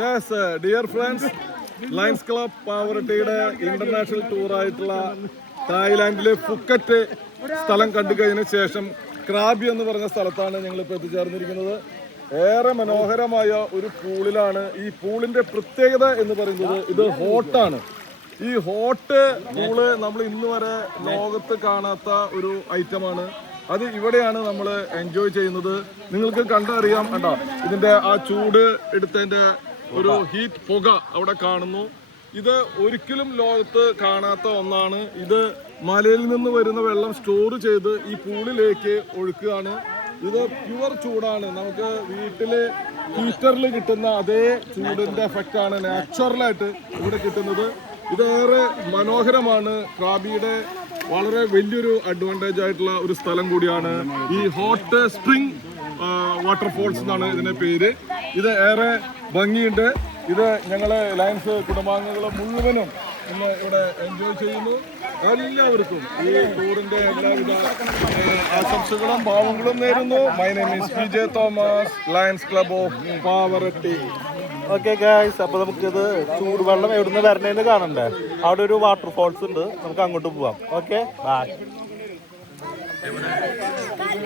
Yes dear friends, Lions club പാവറട്ടിയുടെ international ടൂറായിട്ടുള്ള തായ്ലാൻഡിലെ ഫുക്കറ്റ് സ്ഥലം കണ്ടു കഴിഞ്ഞതിന് ശേഷം ക്രാബി എന്ന് പറഞ്ഞ സ്ഥലത്താണ് ഞങ്ങളിപ്പോൾ എത്തിച്ചേർന്നിരിക്കുന്നത്. ഏറെ മനോഹരമായ ഒരു പൂളിലാണ്. ഈ പൂളിന്റെ പ്രത്യേകത എന്ന് പറയുന്നത് ഇത് ഹോട്ടാണ്. ഈ ഹോട്ട് പൂള് നമ്മൾ ഇന്ന് വരെ ലോകത്ത് കാണാത്ത ഒരു ഐറ്റമാണ്. അത് ഇവിടെയാണ് നമ്മൾ എൻജോയ് ചെയ്യുന്നത്. നിങ്ങൾക്ക് കണ്ടറിയാം, കണ്ടോ ഇതിന്റെ ആ ചൂട് എടുത്തതിന്റെ ഒരു ഹീറ്റ് പുക അവിടെ കാണുന്നു. ഇത് ഒരിക്കലും ലോകത്ത് കാണാത്ത ഒന്നാണ്. ഇത് മലയിൽ നിന്ന് വരുന്ന വെള്ളം സ്റ്റോർ ചെയ്ത് ഈ പൂളിലേക്ക് ഒഴുക്കുകയാണ്. ഇത് പ്യുവർ ചൂടാണ്. നമുക്ക് വീട്ടില് ഹീറ്ററിൽ കിട്ടുന്ന അതേ ചൂടിന്റെ എഫക്റ്റ് ആണ് നാച്ചുറലായിട്ട് ഇവിടെ കിട്ടുന്നത്. ഇതേറെ മനോഹരമാണ്. ക്രാബിയുടെ വളരെ വലിയൊരു അഡ്വാൻറ്റേജ് ആയിട്ടുള്ള ഒരു സ്ഥലം കൂടിയാണ് ഈ ഹോട്ട് സ്പ്രിംഗ് വാട്ടർഫോൾസ് എന്നാണ് ഇതിന്റെ പേര്. ഇത് ഏറെ ഭംഗിയുണ്ട്. ഇത് ഞങ്ങളെ ലയൺസ് കുടുംബാംഗങ്ങൾ മുഴുവനും ഇന്ന് ഇവിടെ എൻജോയ് ചെയ്യുന്നു. എല്ലാവർക്കും ഈ ടൂറിന്റെ എല്ലാവിധ ആശംസകളും ഭാവങ്ങളും നേരുന്നു. My name is PJ Thomas, Lions Club of Pavaratty. Okay guys, അപ്പോൾ നമുക്കിത് ചൂടുവെള്ളം എവിടുന്ന് വരണേന്ന് കാണണ്ടേ? അവിടെ ഒരു വാട്ടർഫോൾസ് ഉണ്ട്, നമുക്ക് അങ്ങോട്ട് പോവാം. Okay, by.